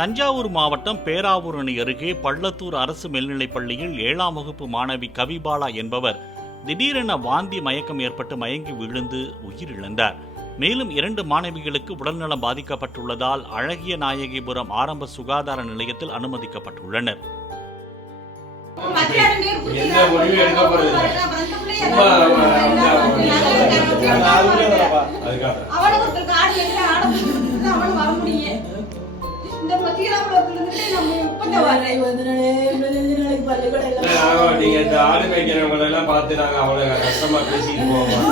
தஞ்சாவூர் மாவட்டம் பேராவூர் அணை அருகே பள்ளத்தூர் அரசு மேல்நிலைப் பள்ளியில் 7ஆம் வகுப்பு மாணவி கவிபாலா என்பவர் திடீரென வாந்தி மயக்கம் ஏற்பட்டு மயங்கி விழுந்து உயிரிழந்தார். மேலும் 2 மாணவிகளுக்கு உடல்நலம் பாதிக்கப்பட்டுள்ளதால் அழகிய நாயகிபுரம் ஆரம்ப சுகாதார நிலையத்தில் அனுமதிக்கப்பட்டுள்ளனர். நீங்க இந்த ஆடு மேய்க்கிறவங்க எல்லாம் பார்த்து நாங்க அவ்வளவு கஷ்டமா பேசிட்டு போவோம்.